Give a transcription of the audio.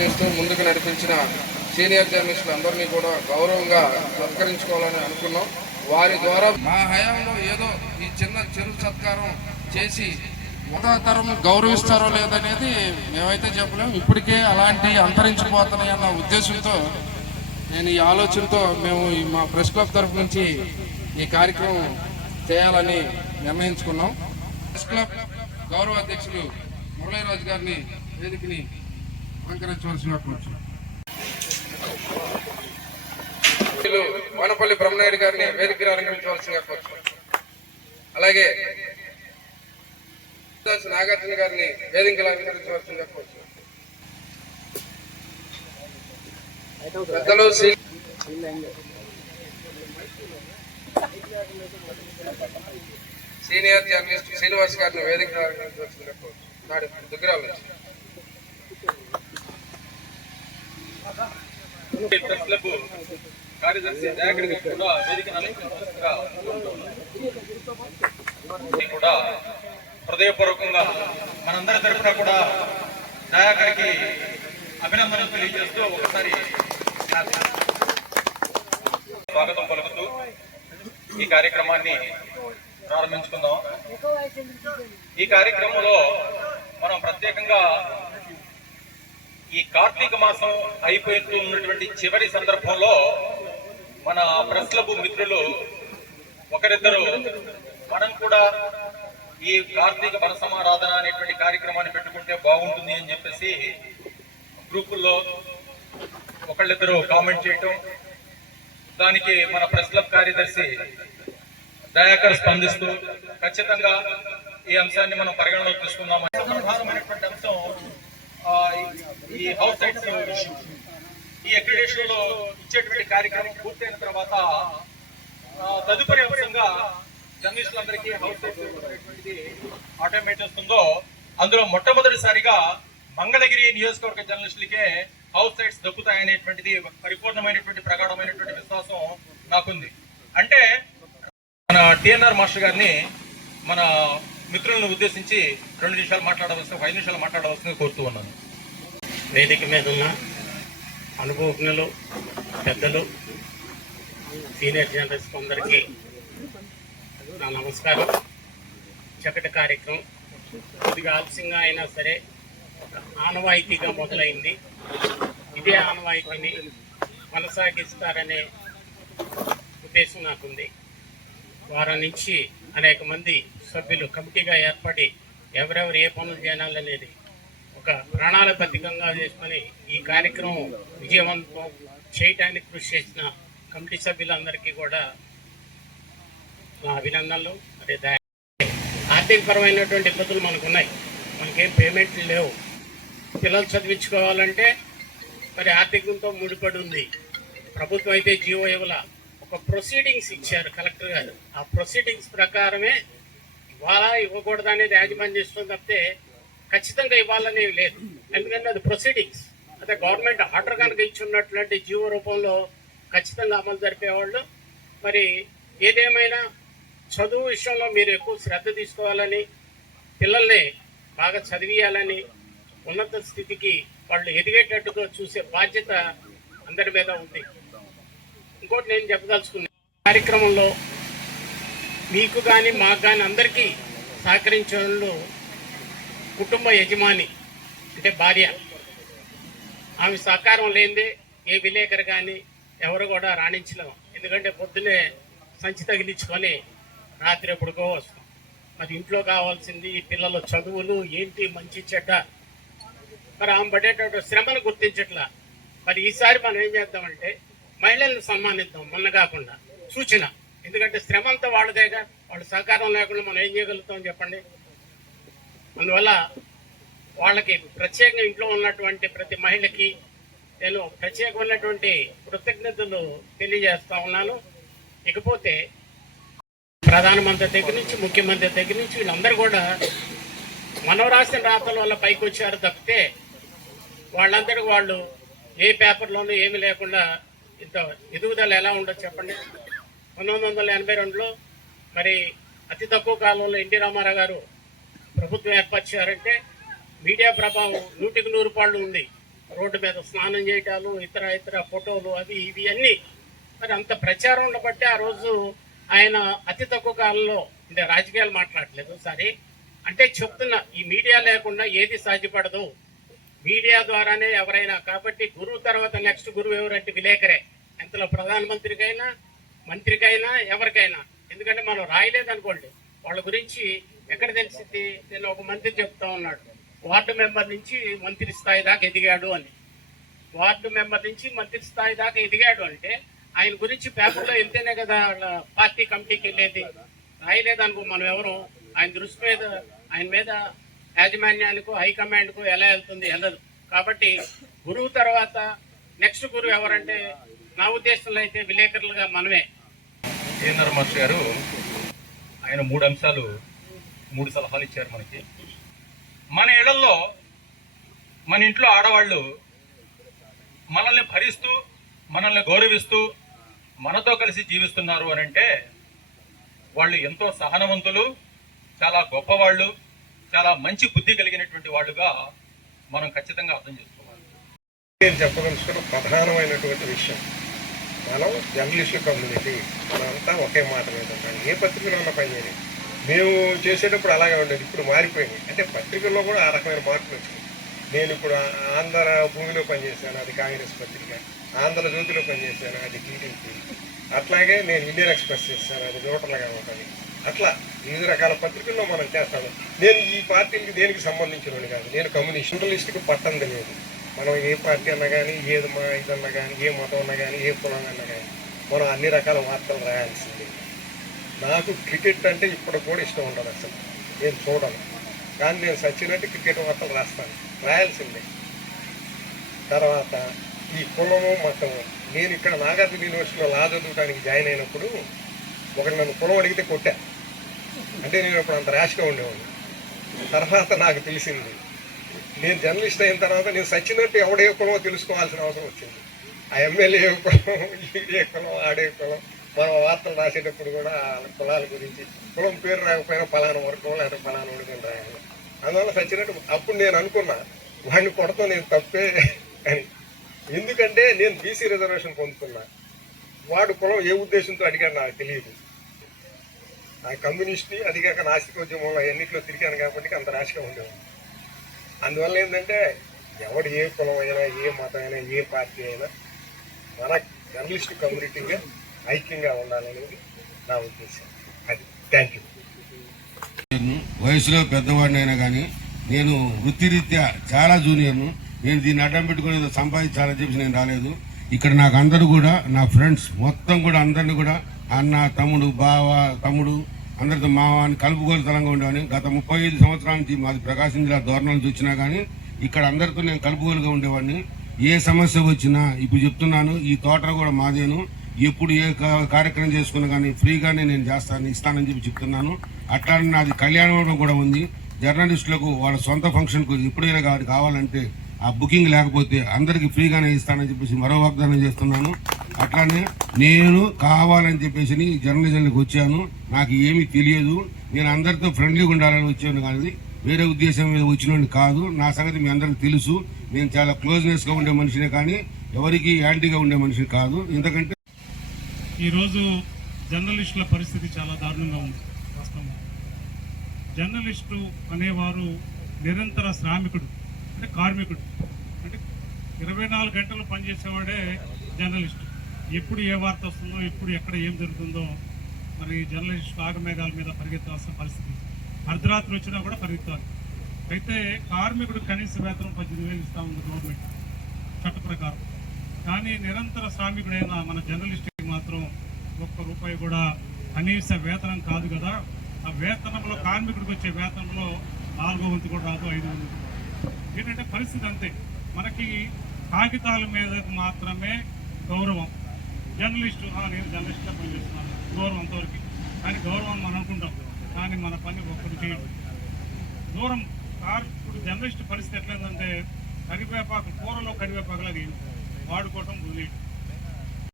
చేస్తూ ముందుకు నడిపించిన సీనియర్ జర్నలిస్టులు అందరినీ కూడా గౌరవంగా సత్కరించుకోవాలని అనుకున్నాం. వారి ద్వారా మా హయాంలో ఏదో ఈ చిన్న చెరు సత్కారం చేసి తరం గౌరవిస్తారో లేదనేది మేమైతే చెప్పలేము. ఇప్పటికే అలాంటి అంతరించిపోతున్నాయి అన్న ఉద్దేశంతో నేను ఈ ఆలోచనతో మేము మా ప్రెస్ క్లబ్ తరఫు నుంచి ఈ కార్యక్రమం చేయాలని నిర్ణయించుకున్నాం. ప్రెస్ క్లబ్ గౌరవ అధ్యక్షులు మురళీరాజు గారిని వేదికని అలంకరించవలసినట్లు వానపల్లి బ్రహ్మనాయుడు గారిని వేదికని అలంకరించవలసిందిగా కోరుతున్నాం. అలాగే నాగార్జున గారిని వేదికలు అలంకరించవలసిందిగా కోరుతున్నాం. పెద్దలు సీనియర్ జర్నలిస్ట్ శ్రీనివాస్ గారిని వేదిక దగ్గర కార్యదర్శి దయాకర్ కూడా కూడా హృదయపూర్వకంగా మనందరి తరఫున కూడా దయాకర్కి అభినందనలు తెలియజేస్తూ ఒకసారి స్వాగతం పలుకుతూ ఈ కార్యక్రమాన్ని ప్రారంభించుకుందాం. ఈ కార్యక్రమంలో మనం ప్రత్యేకంగా ఈ కార్తీక మాసం అయిపోతూ ఉన్నటువంటి చివరి సందర్భంలో మన ప్రెస్ క్లబ్ మిత్రులు ఒకరిద్దరు మనం కూడా ఈ కార్తీక వనసమారాధన అనేటువంటి కార్యక్రమాన్ని పెట్టుకుంటే బాగుంటుంది అని చెప్పేసి గ్రూపుల్లో ఒకళ్ళిద్దరు కామెంట్ చేయటం, దానికి మన ప్రెస్ క్లబ్ కార్యదర్శి దయాకర్ స్పందిస్తూ ఖచ్చితంగా ఈ అంశాన్ని మనం పరిగణలోకి తీసుకున్నాం. ప్రధానమైనటువంటి అంశం ఈ హౌస్ సైట్స్ ఇష్యూ. ఈ అక్రిడేషన్ లో ఇచ్చేటువంటి కార్యక్రమం పూర్తయిన తర్వాత తదుపరి అంశంగా జర్నలిస్టులందరికీ హౌస్ సైట్స్ అనేటువంటిది ఆటోమేట్ చేస్తుందో అందులో మొట్టమొదటిసారిగా మంగళగిరి నియోజకవర్గ జర్నలిస్టులకే హౌస్ సైట్స్ దక్కుతాయనేటువంటిది పరిపూర్ణమైనటువంటి ప్రగాఢమైనటువంటి విశ్వాసం నాకుంది. అంటే మన టిఎన్ఆర్ మాస్టర్ గారిని మన మిత్రులను ఉద్దేశించి 2 నిమిషాలు మాట్లాడవలసిన 5 నిమిషాలు మాట్లాడవలసింది కోరుతూ ఉన్నాను. వేదిక మీద ఉన్న అనుభవజ్ఞులు, పెద్దలు, సీనియర్ జర్నలిస్ట్ అందరికీ నా నమస్కారం. చక్కటి కార్యక్రమం కొద్దిగా ఆలస్యంగా అయినా సరే ఆనవాయితీగా మొదలైంది. ఇదే ఆనవాయితీని కొనసాగిస్తారనే ఉద్దేశం నాకుంది. వారం నుంచి అనేక మంది సభ్యులు కమిటీగా ఏర్పడి ఎవరెవరు ఏ పనులు చేయాలనేది ఒక ప్రణాళికబద్ధంగా చేసుకొని ఈ కార్యక్రమం విజయవంతం చేయటానికి కృషి చేసిన కమిటీ సభ్యులందరికీ కూడా నా అభినందనలు. అదే ఆర్థికపరమైనటువంటి ఇబ్బందులు మనకున్నాయి, మనకేం పేమెంట్లు లేవు. పిల్లలు చదివించుకోవాలంటే మరి ఆర్థికంతో ముడిపడి ఉంది. ప్రభుత్వం అయితే జీవో ఇవ్వాల, ఒక ప్రొసీడింగ్స్ ఇచ్చారు కలెక్టర్ గారు. ఆ ప్రొసీడింగ్స్ ప్రకారమే ఇవాళ ఇవ్వకూడదు అనేది యాజమాన్యం చేస్తుంది తప్పితే ఖచ్చితంగా ఇవ్వాలనేవి లేదు. ఎందుకంటే అది ప్రొసీడింగ్స్. అదే గవర్నమెంట్ ఆర్డర్ కనుక ఇచ్చున్నటువంటి జీవో రూపంలో ఖచ్చితంగా అమలు జరిపేవాళ్ళు. మరి ఏదేమైనా చదువు విషయంలో మీరు ఎక్కువ శ్రద్ధ తీసుకోవాలని, పిల్లల్ని బాగా చదివియాలని, ఉన్నత స్థితికి వాళ్ళు ఎదిగేటట్టుగా చూసే బాధ్యత అందరి మీద ఉంది. ఇంకోటి నేను చెప్పదలుచుకున్న కార్యక్రమంలో మీకు కానీ మాకు కానీ అందరికీ సహకరించే వాళ్ళు కుటుంబ యజమాని అంటే భార్య. ఆమె సహకారం లేనిదే ఏ విలేకరు కానీ ఎవరు కూడా రాణించలేము. ఎందుకంటే పొద్దునే సంచి తగిలించుకొని రాత్రి ఎప్పుడుకో వస్తాం. మరి ఇంట్లో కావాల్సింది ఈ పిల్లల చదువులు ఏంటి, మంచి చెడ్డ. మరి ఆమె పడేటటువంటి శ్రమను గుర్తించట్లా. మరి ఈసారి మనం ఏం చేద్దామంటే మహిళలను సన్మానిద్దాం, మొన్న కాకుండా సూచన. ఎందుకంటే శ్రమ అంతా వాళ్ళదేగా, వాళ్ళ సహకారం లేకుండా మనం ఏం చేయగలుగుతాం చెప్పండి. అందువల్ల వాళ్ళకి ప్రత్యేకంగా ఇంట్లో ఉన్నటువంటి ప్రతి మహిళకి నేను ప్రత్యేకమైనటువంటి కృతజ్ఞతలు తెలియజేస్తా ఉన్నాను. ఇకపోతే ప్రధానమంత్రి దగ్గర నుంచి ముఖ్యమంత్రి దగ్గర నుంచి వీళ్ళందరూ కూడా మనం రాసిన రాతల వల్ల పైకి వచ్చారు తప్పితే వాళ్ళందరికీ వాళ్ళు ఏ పేపర్లోనూ ఏమి లేకుండా ఇంత ఎదుగుదల ఎలా ఉండదు చెప్పండి. 1982లో మరి అతి తక్కువ కాలంలో ఎన్టీ రామారావు గారు ప్రభుత్వం ఏర్పరిచారంటే మీడియా ప్రభావం 100కి 100 పాళ్ళు ఉంది. రోడ్డు మీద స్నానం చేయటాలు, ఇతర ఫోటోలు అవి ఇవి అన్నీ. మరి అంత ప్రచారం ఉండబట్టి ఆ రోజు ఆయన అతి తక్కువ కాలంలో, అంటే రాజకీయాలు మాట్లాడలేదు సరే, అంటే చెప్తున్నా ఈ మీడియా లేకుండా ఏది సాధ్యపడదు, మీడియా ద్వారానే ఎవరైనా. కాబట్టి గురువు తర్వాత నెక్స్ట్ గురువు ఎవరంటే విలేకరే, ఎంతలో ప్రధానమంత్రికైనా మంత్రికైనా ఎవరికైనా. ఎందుకంటే మనం రాయలేదనుకోండి వాళ్ళ గురించి ఎక్కడ తెలిసింది. నేను ఒక మంత్రి చెప్తా ఉన్నాడు, వార్డు మెంబర్ నుంచి మంత్రి స్థాయి దాకా ఎదిగాడు అని. వార్డు మెంబర్ నుంచి మంత్రి స్థాయి దాకా ఎదిగాడు అంటే ఆయన గురించి పేపర్లో వెళ్తేనే కదా పార్టీ కమిటీకి వెళ్ళేది. రాయలేదనుకో మనం ఎవరు ఆయన దృష్టి మీద, ఆయన మీద యాజమాన్యానికి హైకమాండ్కు ఎలా వెళ్తుంది, వెళ్ళదు. కాబట్టి గురువు తర్వాత నెక్స్ట్ గురువు ఎవరంటే నా ఉద్దేశంలో అయితే విలేకరులుగా మనమే. కేంద్ర మాస్టర్ గారు ఆయన 3 అంశాలు 3 సలహాలు ఇచ్చారు మనకి. మన ఇళ్లలో మన ఇంట్లో ఆడవాళ్ళు మనల్ని భరిస్తూ మనల్ని గౌరవిస్తూ మనతో కలిసి జీవిస్తున్నారు అని అంటే వాళ్ళు ఎంతో సహనవంతులు, చాలా గొప్పవాళ్ళు, చాలా మంచి బుద్ధి కలిగినటువంటి వాళ్ళుగా మనం ఖచ్చితంగా అర్థం చేసుకోవాలి. నేను చెప్పదలుచుకున్న ప్రధానమైనటువంటి విషయం, మనం జర్నలిస్టు కమ్యూనిటీ మనంతా ఒకే మాట మీద ఉంటాం. ఏ పత్రికలో ఉన్న పని చేయలేదు. మేము చేసేటప్పుడు అలాగే ఉండేది, ఇప్పుడు మారిపోయింది. అంటే పత్రికల్లో కూడా ఆ రకమైన మార్పులు వచ్చింది. నేను ఇప్పుడు ఆంధ్ర భూమిలో పనిచేశాను, అది కాంగ్రెస్ పత్రిక. ఆంధ్రజ్యోతిలో పనిచేశాను, అది టీడీపీ. అట్లాగే నేను ఇండియన్ ఎక్స్ప్రెస్ చేస్తాను, అది న్యూట్రల్గా ఉంటుంది. అట్లా వివిధ రకాల పత్రికల్లో మనం చేస్తాము. నేను ఈ పార్టీకి దేనికి సంబంధించిన కాదు, నేను కమ్యూనిస్ట్. జర్నలిస్టుకి పట్టం తెలియదు. మనం ఏ పార్టీ అన్నా కానీ, ఏది మా ఇదన్నా కానీ, ఏ మతం అన్నా కానీ, ఏ కులం అన్నా కానీ మనం అన్ని రకాల వార్తలు రాయాల్సిందే. నాకు క్రికెట్ అంటే ఇప్పటికి కూడా ఇష్టం ఉండదు, అసలు నేను చూడను. కానీ నేను సచ్చినట్టు క్రికెట్ వార్తలు రాస్తాను, రాయాల్సిందే. తర్వాత ఈ కులము మతము, నేను ఇక్కడ నాగార్జున యూనివర్సిటీలో లా చదువుకోవడానికి జాయిన్ అయినప్పుడు ఒకటి నన్ను కులం అడిగితే కొట్టా. అంటే నేను ఇప్పుడు అంత ర్యాష్గా ఉండేవాడిని. తర్వాత నాకు తెలిసింది, నేను జర్నలిస్ట్ అయిన తర్వాత నేను సచ్చినట్టు ఎవడే కులమో తెలుసుకోవాల్సిన అవసరం వచ్చింది. ఆ ఎమ్మెల్యే ఏ కులం, ఏ కులం, ఆడే కులం. మనం వార్తలు రాసేటప్పుడు కూడా కులాల గురించి, కులం పేరు రాకపోయినా పలానా వర్గం లేకపోతే పలానా ఉడికని రాయాలి. అందువల్ల సచ్చినట్టు అప్పుడు నేను అనుకున్నా వాడిని కొడతాం నేను తప్పే అని. ఎందుకంటే నేను బీసీ రిజర్వేషన్ పొందుతున్నా, వాడు కులం ఏ ఉద్దేశంతో అడిగాడు నాకు తెలియదు. ఆ కమ్యూనిస్ట్ని అదిగాక నాస్తికోద్యమంలో ఎన్నిట్లో తిరిగాను కాబట్టి అంత రాశిగా ఉండేవాడు. అందువల్ల ఏంటంటే ఎవడు ఏ కులం అయినా, ఏ మతం అయినా, ఏ పార్టీ అయినా మన జర్నలిస్ట్ కమ్యూనిటీగా ఐక్యంగా ఉండాలనేది నా ఉద్దేశం. అది. Thank you. వయసులో పెద్దవాడినైనా కానీ నేను వృత్తిరీత్యా చాలా జూనియర్ను. నేను దీన్ని అడ్డం పెట్టుకుని సంపాదించాలని చెప్పి నేను రాలేదు. ఇక్కడ నాకు అందరూ కూడా నా ఫ్రెండ్స్ మొత్తం కూడా అందరినీ కూడా అన్న, తమ్ముడు, బావ, తమ్ముడు అందరితో మావ అని కలుపుగోలుతలంగా ఉండేవాడిని. గత 35 సంవత్సరాల నుంచి మాది ప్రకాశం జిల్లా దూరం నుంచి వచ్చినా కానీ ఇక్కడ అందరితో నేను కలుపుగోలుగా ఉండేవాడిని. ఏ సమస్య వచ్చినా ఇప్పుడు చెప్తున్నాను, ఈ తోట కూడా మాదేను. ఎప్పుడు ఏ కార్యక్రమం చేసుకున్నా కానీ ఫ్రీగానే నేను ఇస్తానని చెప్పి చెప్తున్నాను. అట్లానే నాది కళ్యాణం కూడా ఉంది. జర్నలిస్టులకు వాళ్ళ సొంత ఫంక్షన్కు ఎప్పుడైనా కావాలంటే ఆ బుకింగ్ లేకపోతే అందరికి ఫ్రీగానే ఇస్తానని చెప్పేసి మరో వాగ్దానం చేస్తున్నాను. అట్లానే నేను కావాలని చెప్పేసి జర్నలిజంలోకి వచ్చాను. నాకు ఏమీ తెలియదు, నేను అందరితో ఫ్రెండ్లీగా ఉండాలని వచ్చాను కానీ వేరే ఉద్దేశం మీద వచ్చినోడిని కాదు. నా సంగతి మీ అందరికి తెలుసు. నేను చాలా క్లోజ్నెస్గా ఉండే మనిషినే కానీ ఎవరికి యాంటీగా ఉండే మనిషిని కాదు. ఎందుకంటే ఈరోజు జర్నలిస్టుల పరిస్థితి చాలా దారుణంగా ఉంది. వాస్తవం, జర్నలిస్టు అనేవారు నిరంతర శ్రామికుడు, అంటే కార్మికుడు. అంటే 24 గంటలు పనిచేసేవాడే జర్నలిస్టు. ఎప్పుడు ఏ వార్త వస్తుందో, ఎప్పుడు ఎక్కడ ఏం జరుగుతుందో మరి జర్నలిస్టు ఆగమేఘాల మీద పరిగెత్తాల్సిన పరిస్థితి. అర్ధరాత్రి వచ్చినా కూడా పరిగెత్తాలి. అయితే కార్మికుడు కనీస వేతనం 18,000 ఇస్తా ఉంది గవర్నమెంట్ చట్ట ప్రకారం. కానీ నిరంతర శ్రామికుడైన మన జర్నలిస్టుకి మాత్రం ₹1 కూడా కనీస వేతనం కాదు కదా. ఆ వేతనంలో కార్మికుడికి వచ్చే వేతనంలో 4వ వంతు కూడా రాదు, 5వ వంతు. ఏంటంటే పరిస్థితి అంతే. మనకి కాగితాల మీద మాత్రమే గౌరవం. జర్నలిస్టు, నేను జర్నలిస్ట్గా పనిచేస్తున్నాను, గౌరవం అంతవరకు. కానీ గౌరవం మనం అనుకుంటాం, కానీ మన పని ఒక్కరు చేయడం దూరం. ఇప్పుడు జర్నలిస్ట్ పరిస్థితి ఎట్లయిందంటే కరివేపాకు, కూరలో కరివేపాకులాగా వాడుకోవటం వదిలేయడం.